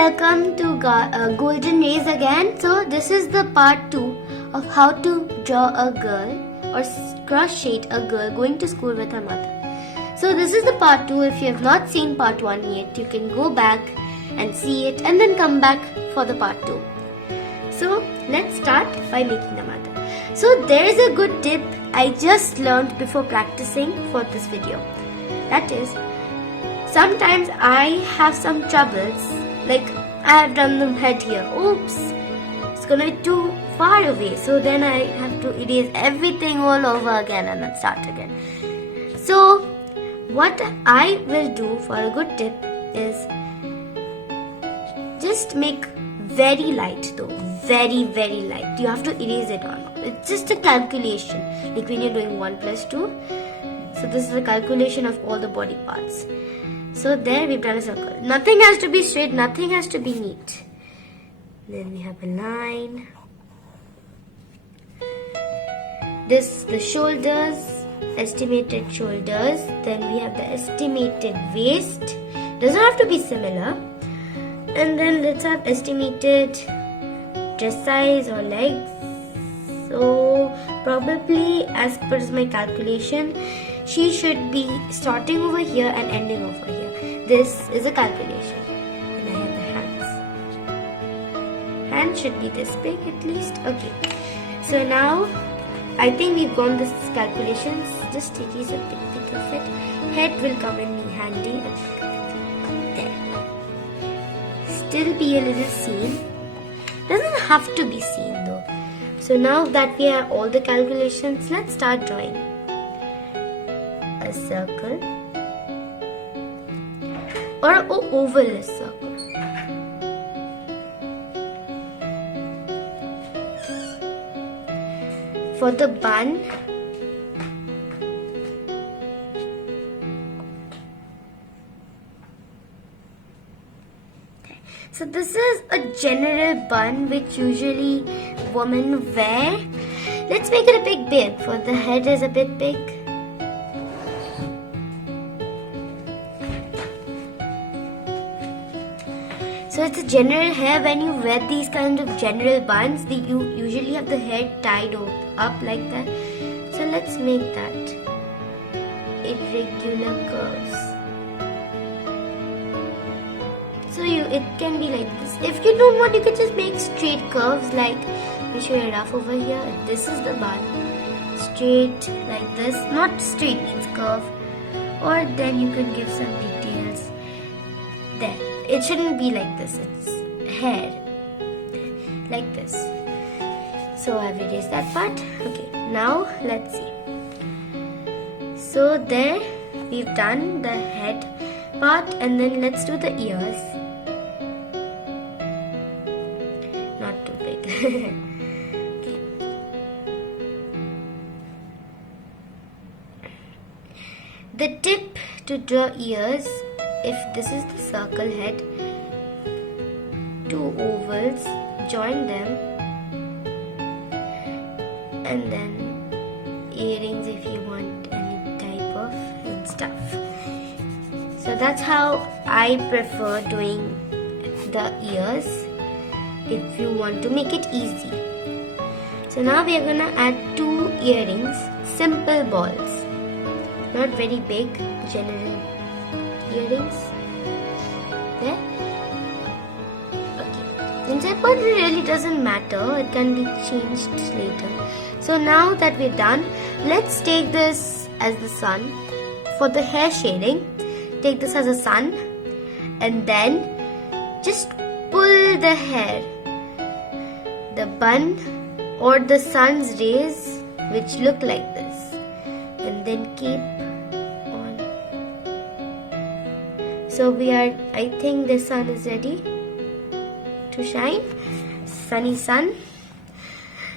welcome to Golden Rays again. So this is the part 2 of how to draw a girl or cross shade a girl going to school with her mother. So this is the part 2. If you have not seen part 1 yet, you can go back and see it and then come back for the part 2. So let's start by making the mother. So there is a good tip I just learned before practicing for this video. That is, sometimes I have some troubles, like I have done the head here. Oops, it's gonna be too far away. So then I have to erase everything all over again and then start again. So what I will do for a good tip is just make very light though. Very light. You have to erase it or not. It's just a calculation. Like when you're doing 1 plus 2. So this is a calculation of all the body parts. So there we've done a circle. Nothing has to be straight, nothing has to be neat. Then we have a line. This, the shoulders, estimated shoulders. Then we have the estimated waist. Doesn't have to be similar. And then let's have estimated dress size or legs. So probably as per my calculation, she should be starting over here and ending over here. This is a calculation. And I have the hands. Hands should be this big at least. Okay. So now I think we've gone this calculations. Just take a pic of it. Head will come in handy. There. Still be a little seam. Doesn't have to be seen though. So now that we have all the calculations, let's start drawing a circle or an oval circle. For the bun, so this is a general bun which usually women wear. Let's make it a bit big, for the head is a bit big. So it's a general hair. When you wear these kinds of general buns, you usually have the hair tied up like that. So let's make that irregular curves. So it can be like this. If you don't want, you can just make straight curves. Like, let me show you a rough over here. This is the bun. Straight like this. Not straight means curve. Or then you can give some details. There. It shouldn't be like this. It's hair. Like this. So I've erased that part. Okay. Now let's see. So there we've done the head part, and then let's do the ears. Not too big. Okay. The tip to draw ears, if this is the circle head, 2 ovals, join them, and then earrings if you want any type of and stuff. So that's how I prefer doing the ears if you want to make it easy. So now we are gonna add 2 earrings, simple balls, not very big, general earrings. There. Okay. Inside part really doesn't matter, it can be changed later. So now that we're done, let's take this as the sun. For the hair shading, take this as a sun and then just pull the hair, the bun or the sun's rays which look like this, and then keep on. So I think the sun is ready to shine. Sunny sun.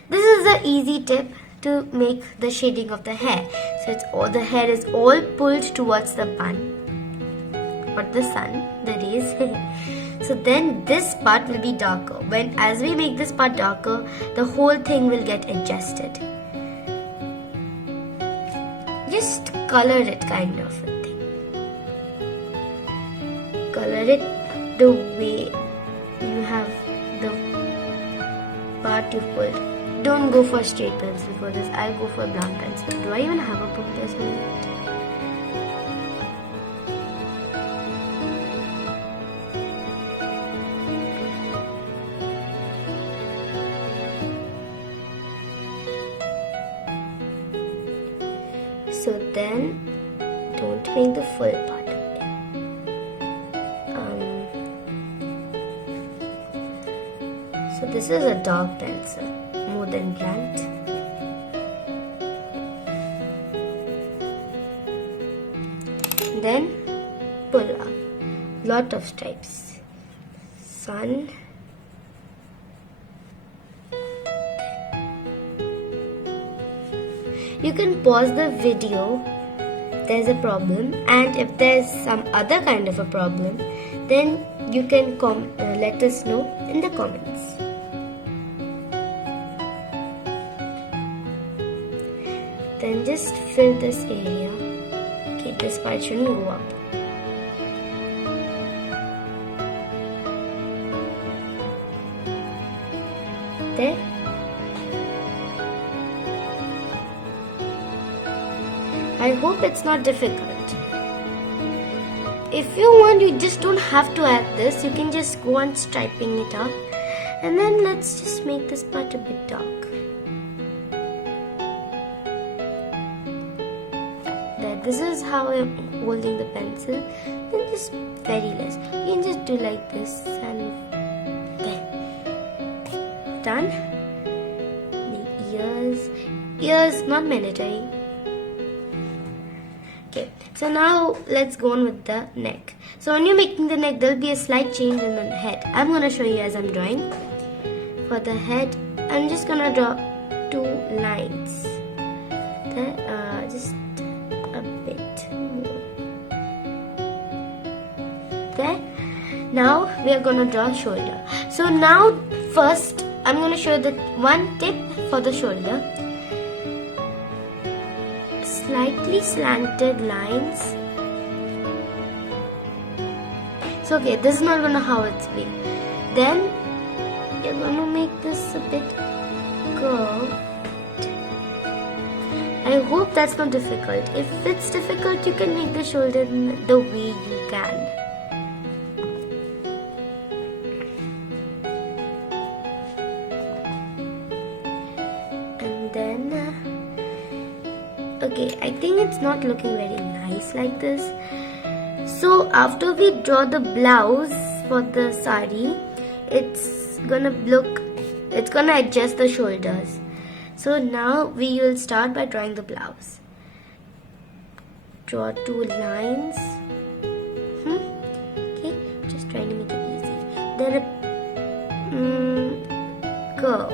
This is the easy tip to make the shading of the hair. So the hair is all pulled towards the bun or the sun, the rays. So then this part will be darker. As we make this part darker, the whole thing will get adjusted. Just color it kind of a thing. Color it the way you have the part you pulled. Don't go for straight pencil for this. I'll go for blunt pencil. Do I even have a blunt pencil? So then, don't make the full part. So this is a dark pencil, more than blunt. Then pull up. Lot of stripes. Sun. You can pause the video if there's a problem, and if there's some other kind of a problem, then you can let us know in the comments. Then just fill this area. Okay, this part shouldn't go up. There. I hope it's not difficult. If you want, you just don't have to add this. You can just go on striping it up. And then let's just make this part a bit dark. There, this is how I'm holding the pencil. Then just very less. You can just do like this and there. Done. The ears. Ears not mandatory. Okay, so now let's go on with the neck. So when you're making the neck, there'll be a slight change in the head. I'm going to show you as I'm drawing. For the head, I'm just going to draw 2 lines. There, just a bit more. There. Now we are going to draw shoulder. So now first, I'm going to show the one tip for the shoulder. Slightly slanted lines. So okay, this is not gonna how it's be. Then you're gonna make this a bit curved. I hope that's not difficult. If it's difficult, you can make the shoulder in the way you can. And then okay, I think it's not looking very nice like this. So after we draw the blouse for the sari, it's gonna adjust the shoulders. So now we will start by drawing the blouse. Draw 2 lines. Okay, just trying to make it easy. Then a curve.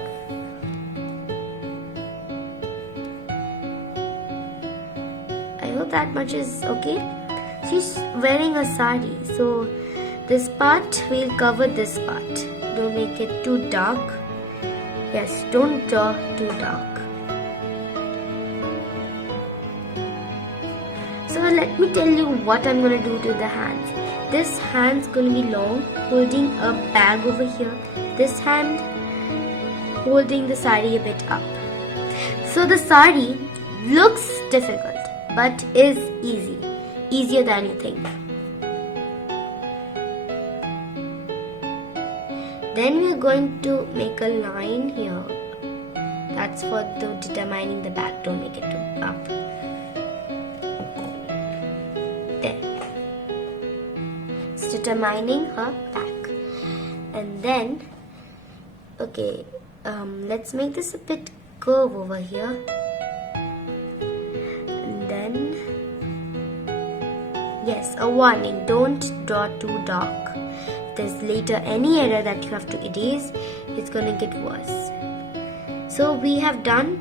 That much is okay. She's wearing a sari, so this part we'll cover this part. Don't make it too dark. Yes, don't draw too dark. So let me tell you what I'm gonna do to the hands. This hand's gonna be long, holding a bag over here. This hand holding the sari a bit up. So the sari looks difficult, but is easier than you think. Then we're going to make a line here. That's for determining the back. Don't make it too up. There. It's determining her back. And then, okay, let's make this a bit curve over here. Yes, a warning, don't draw too dark. If there's later any error that you have to erase, it's gonna get worse. So we have done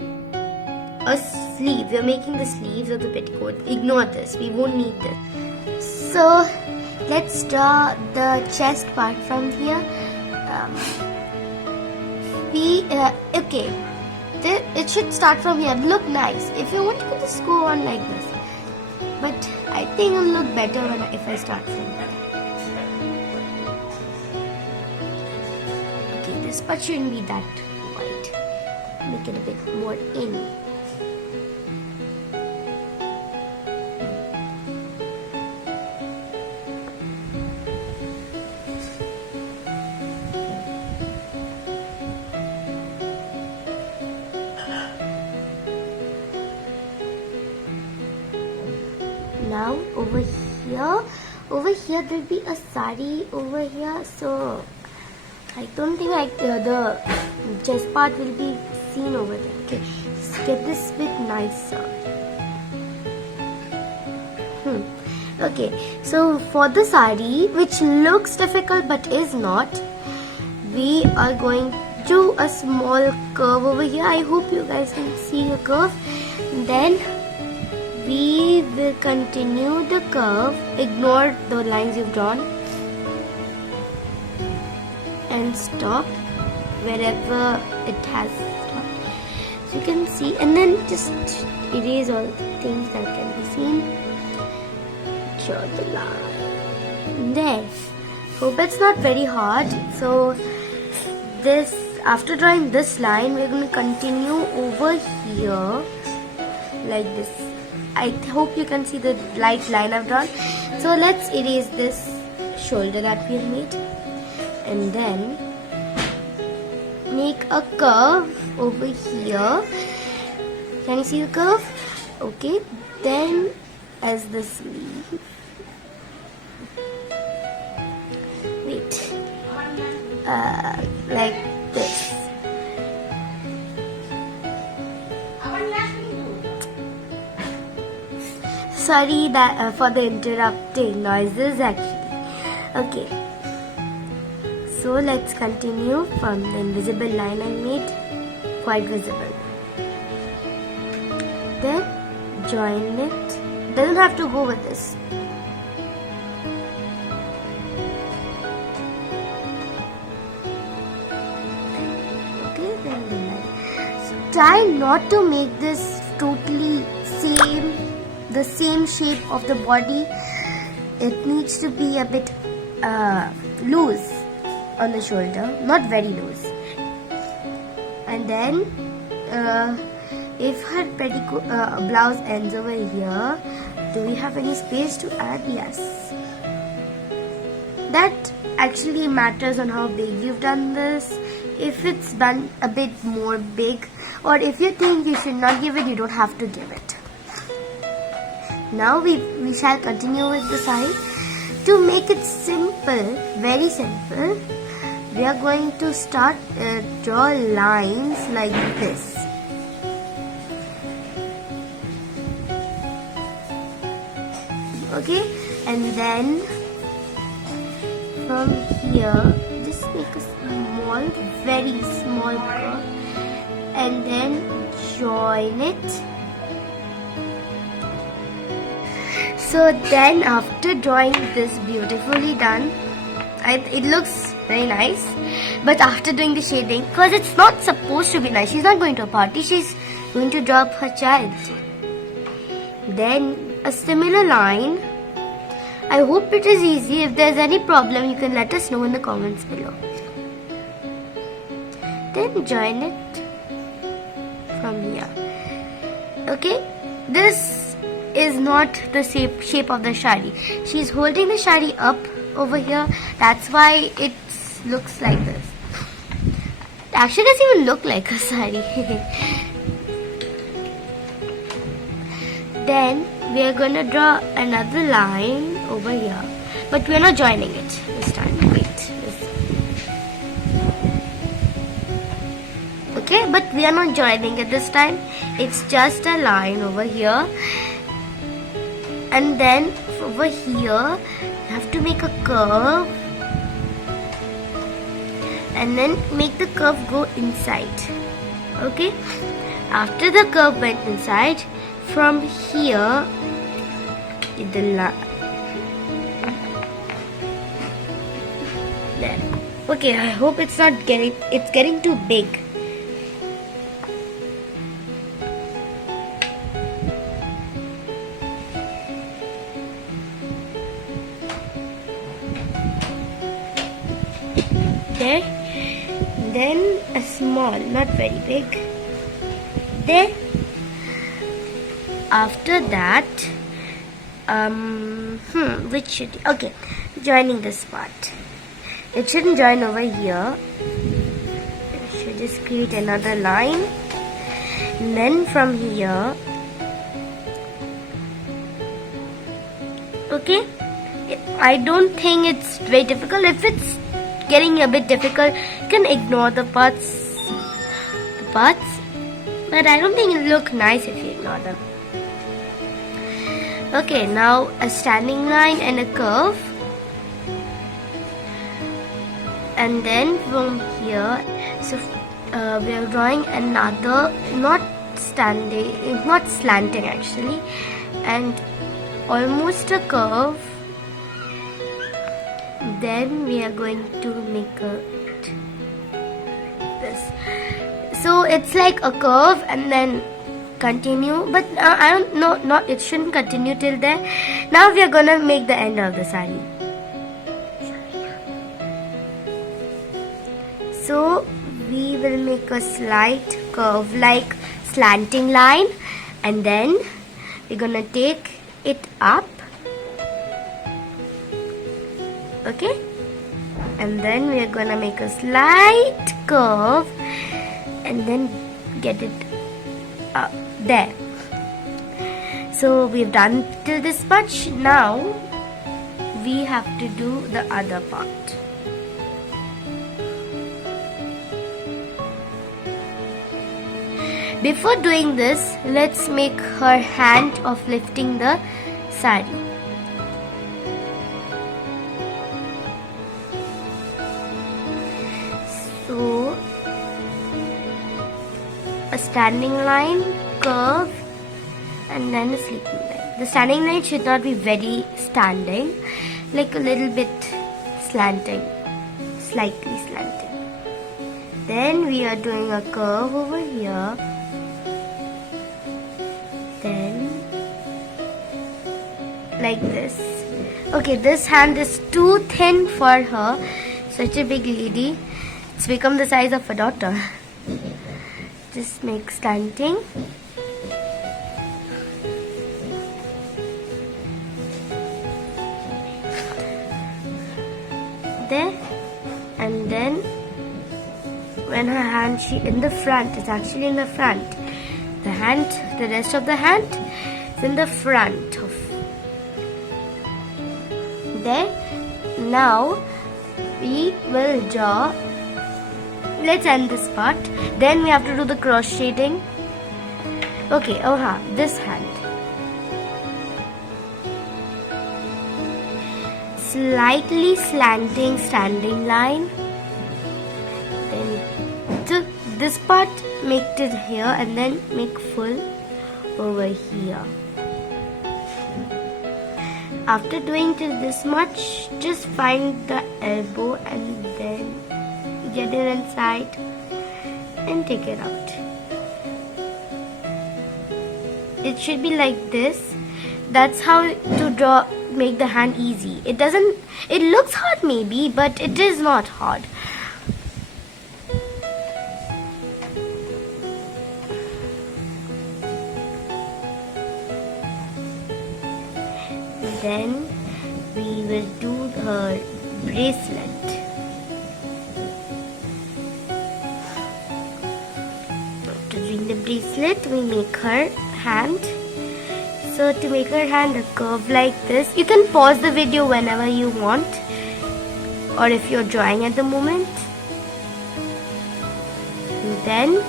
a sleeve. We're making the sleeves of the petticoat. Ignore this, we won't need this. So let's draw the chest part from here. Okay, it should start from here. Look nice. If you want, you can just go on like this. But I think it'll look better if I start from here. this part shouldn't be that wide. Make it a bit more in. Now over here there'll be a sari over here, so I don't think the chest part will be seen over there. Okay, let's get this bit nicer. Okay, so for the sari, which looks difficult but is not, we are going to do a small curve over here. I hope you guys can see the curve. Then we will continue the curve, ignore the lines you've drawn, and stop wherever it has stopped. So you can see, and then just erase all the things that can be seen. Draw the line. There. Hope it's not very hard. So this, after drawing this line, we're going to continue over here like this. I hope you can see the light line I've drawn. So let's erase this shoulder that we have made, and then make a curve over here. Can you see the curve? Okay, then as the sleeve. Wait, like this. Sorry that for the interrupting noises actually. Okay, so let's continue from the invisible line I made, quite visible. Then join it. Doesn't have to go with this. Okay, then the line. So try not to make this totally the same shape of the body. It needs to be a bit loose on the shoulder, not very loose. And then if her petticoat blouse ends over here, do we have any space to add? Yes. That actually matters on how big you've done this. If it's done a bit more big, or if you think you should not give it, you don't have to give it. Now we shall continue with the side. To make it simple, very simple, we are going to start draw lines like this. Okay, and then from here, just make a small, very small curve, and then join it. So then after drawing this beautifully done, it looks very nice, but after doing the shading, because it's not supposed to be nice, she's not going to a party, she's going to drop her child. Then a similar line. I hope it is easy. If there's any problem, you can let us know in the comments below. Then join it from here. Okay, this is not the shape of the shari. She's holding the shari up over here. That's why it looks like this. It actually doesn't even look like a sari. Then we are going to draw another line over here, but we are not joining it this time. Wait. Okay, but we are not joining it this time. It's just a line over here, and then over here you have to make a curve, and then make the curve go inside. Okay, after the curve went inside, from here the line there. Okay, I hope it's getting too big. Okay, and then a small, not very big. There. After that, which should, okay, joining this part. It shouldn't join over here. It should just create another line. And then from here, okay, I don't think it's very difficult. If it's getting a bit difficult, you can ignore the parts, but I don't think it'll look nice if you ignore them. Okay, now a standing line and a curve, and then from here, so we are drawing another, not slanting actually, and almost a curve. Then we are going to make this. So it's like a curve and then continue, but I don't know, not it shouldn't continue till there. Now we are gonna make the end of the sari. So we will make a slight curve like slanting line, and then we're gonna take it up, okay, and then we are gonna make a slight curve and then get it up there. So we've done till this much. Now we have to do the other part. Before doing this, let's make her hand of lifting the sari. So a standing line, curve, and then a sleeping line. The standing line should not be very standing, like a little bit slanting, slightly slanting. Then we are doing a curve over here. Then like this. Okay, this hand is too thin for her. Such a big lady. It's become the size of a daughter. Just make slanting. There. And then when her hand, in the front, it's actually in the front. The hand, the rest of the hand is in the front of there. Now we will draw. Let's end this part. Then we have to do the crocheting. Okay, this hand. Slightly slanting standing line. Then this part, make it here and then make full over here. After doing till this much, just find the elbow and then get it inside and take it out. It should be like this. That's how to draw, make the hand easy. It looks hard maybe, but it is not hard. Then we will do her bracelet. To do the bracelet, we make her hand. So to make her hand a curve like this, you can pause the video whenever you want, or if you're drawing at the moment. And then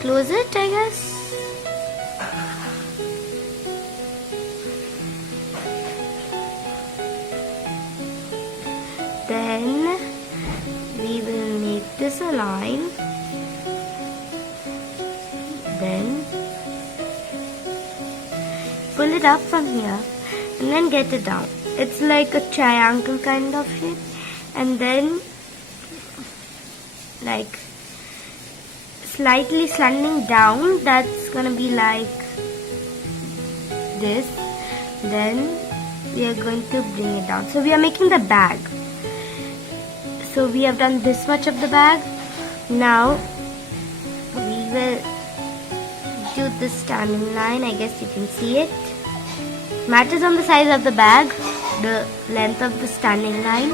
close it, I guess. Then we will make this a line. Then pull it up from here and then get it down. It's like a triangle kind of shape, and then like slightly slanting down. That's gonna be like this, then we are going to bring it down. So we are making the bag. So we have done this much of the bag. Now we will do the standing line. I guess you can see it. Matches on the size of the bag, the length of the standing line.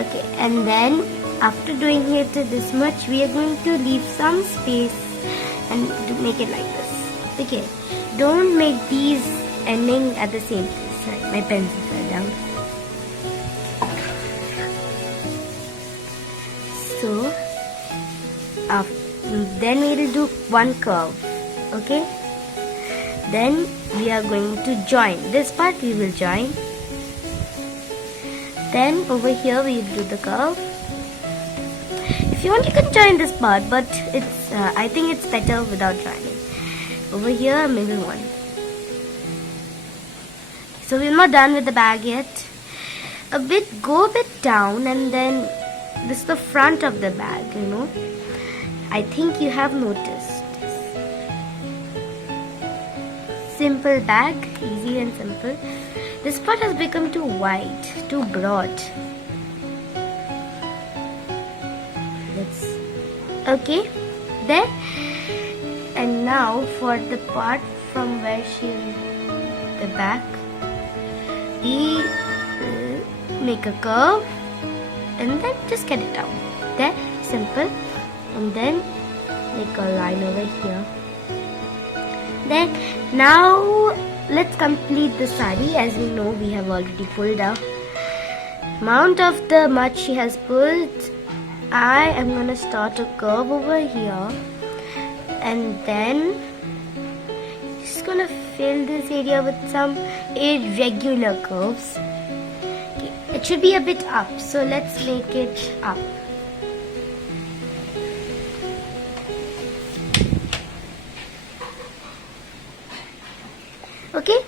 Okay, and then after doing it to this much, we are going to leave some space and make it like this. Okay, don't make these ending at the same place. Sorry, my pencil fell down. So, then we will do one curve. Okay, then we are going to join. This part we will join. Then over here we will do the curve. If you want, you can join this part, but it's I think it's better without joining. Over here, middle one. So we're not done with the bag yet. Go a bit down, and then this is the front of the bag, you know. I think you have noticed. Simple bag, easy and simple. This part has become too wide, too broad. Okay, there. And now for the part from where the back, we make a curve and then just get it out. There, simple. And then make a line over here. Then now let's complete the sari. As we know, we have already pulled out amount of the mud she has pulled. I am gonna start a curve over here, and then just gonna fill this area with some irregular curves. Okay, it should be a bit up, so let's make it up. Okay,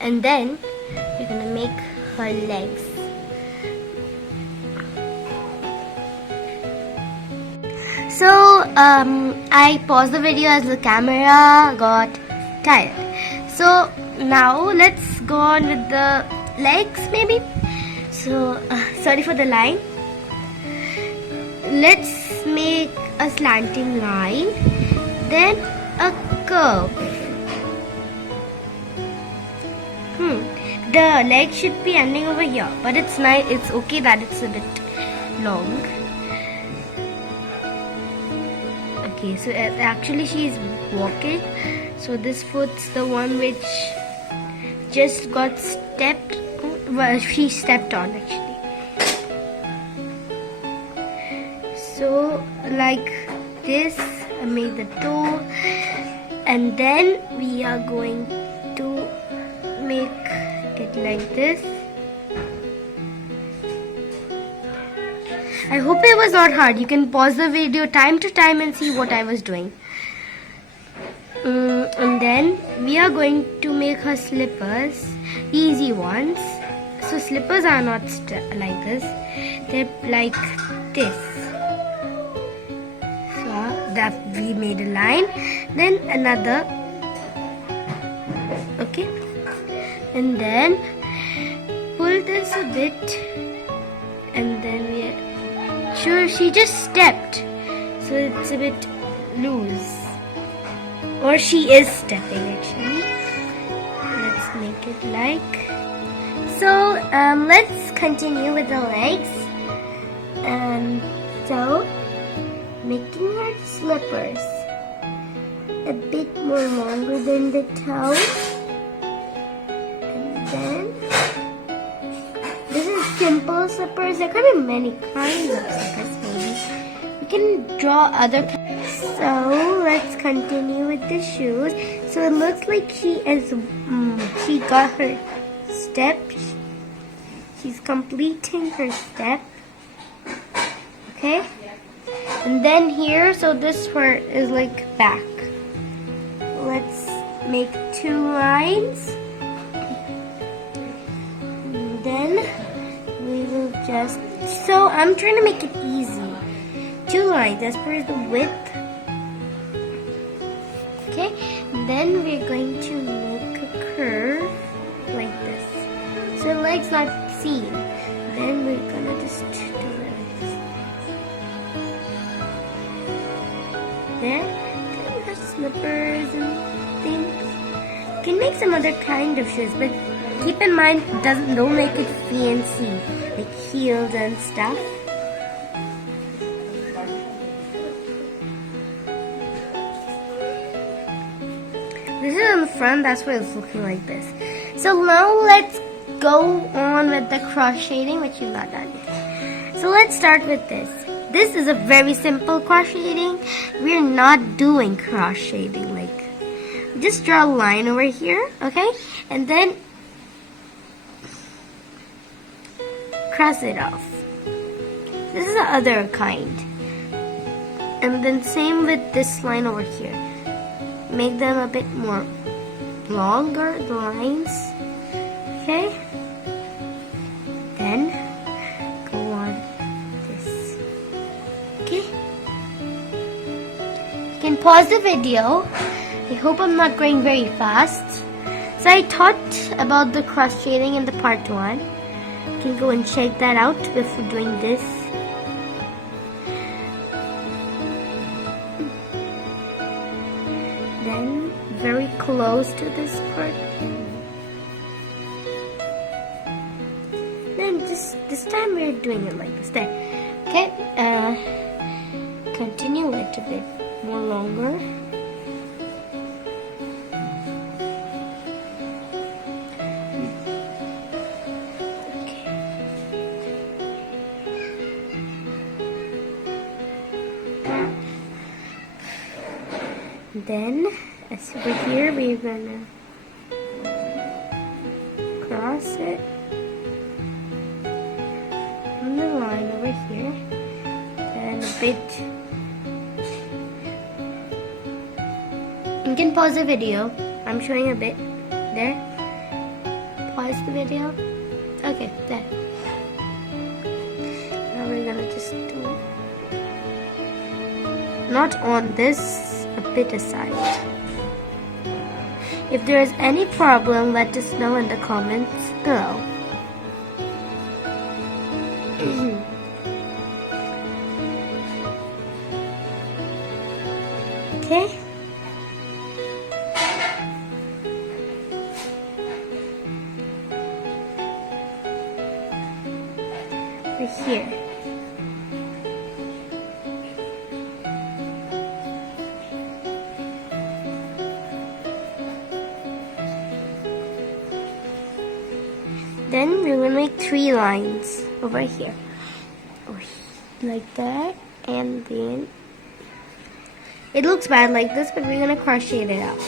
and then we're gonna make her legs. So I paused the video as the camera got tired. So now let's go on with the legs maybe. So sorry for the line. Let's make a slanting line, then a curve. The leg should be ending over here, but it's nice. It's okay that it's a bit long. Okay, so actually she is walking. So this foot's the one which just got stepped. Well, she stepped on actually. So like this, I made the toe, and then we are going to make it like this. I hope it was not hard. You can pause the video time to time and see what I was doing. And then we are going to make her slippers, easy ones. So slippers are not like this, they're like this. So that we made a line, then another. Okay, and then pull this a bit, and then we are sure she just stepped, so it's a bit loose, or she is stepping actually. Let's make it like so. Let's continue with the legs. So making her slippers a bit more longer than the toe. Then this is simple slippers. There could be many kinds of slippers maybe. We can draw other kinds. So let's continue with the shoes. So it looks like she got her step. She's completing her step. Okay. And then here, so this part is like back. Let's make 2 lines. Then we will just, so I'm trying to make it easy. 2 lines as per the width. Okay, and then we're going to make a curve like this. So her leg's not seen. Then we're gonna just do it like this. There. Then her slippers and things. You can make some other kind of shoes, but keep in mind, don't make it fancy, like heels and stuff. This is on the front, that's why it's looking like this. So now let's go on with the cross shading, which you've not done yet. So let's start with this. This is a very simple cross shading. We're not doing cross shading, like just draw a line over here, okay? And then cross it off. This is the other kind. And then same with this line over here. Make them a bit more longer, the lines. Okay? Then go on this. Okay? You can pause the video. I hope I'm not going very fast. So I taught about the cross shading in the part 1. You can go and check that out before doing this. Then very close to this part. Then just this time we're doing it like this. There. Okay. Continue it a bit more longer. Then, as over here, we're gonna cross it on the line over here, and a bit. You can pause the video. I'm showing a bit there. Pause the video. Okay, there. Now we're gonna just do it. Not on this. A bit aside. If there is any problem, let us know in the comments below. Okay? We're here. Then we're going to make 3 lines over here. Like that. And then it looks bad like this, but we're going to cross shade it out.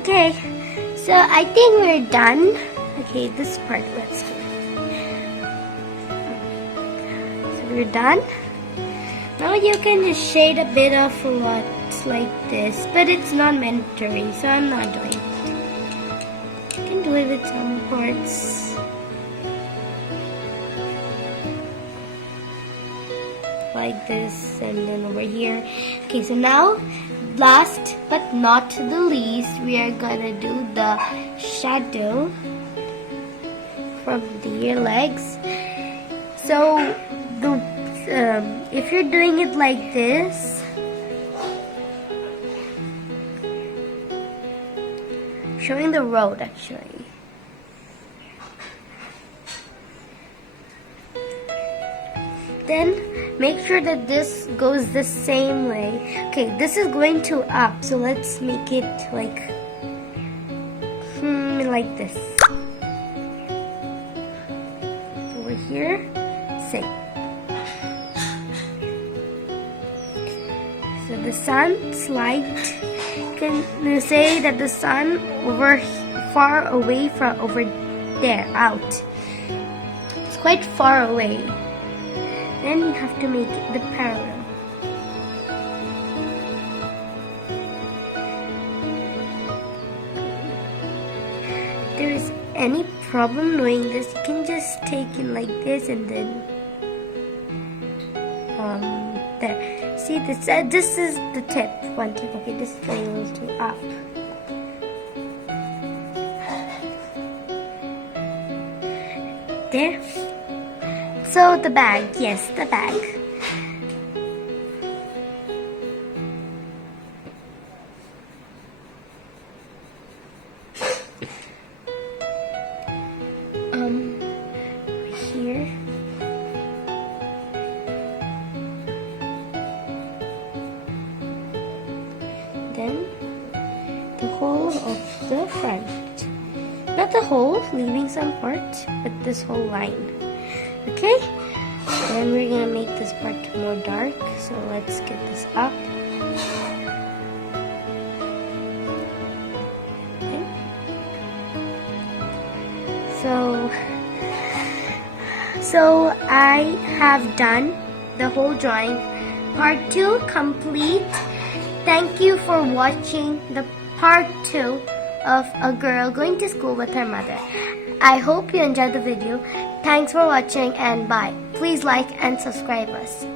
Okay. So I think we're done. Okay, this part let's do. So we're done. Now you can just shade a bit of what like this, but it's not mandatory, so I'm not doing it. You can do it with some parts. Like this, and then over here. Okay, so now last but not the least, we are gonna do the shadow from the legs. So if you're doing it like this, showing the road actually. Then make sure that this goes the same way. Okay, this is going to up, so let's make it like this. Over here, same. So the sun's light, can you say that the sun far away from over there, out. It's quite far away. Then you have to make the parallel. problem knowing this. You can just take it like this and then there. See this? This is the tip. One tip. Okay, this is where you will do up. There. So the bag. Yes, the bag. Here. Then the whole of the front. Not the whole, leaving some part, but this whole line. Okay? Then we're gonna make this part more dark. So let's get this up. Okay. So I have done the whole drawing. Part 2 complete. Thank you for watching the part 2 of a girl going to school with her mother. I hope you enjoyed the video. Thanks for watching and bye. Please like and subscribe us.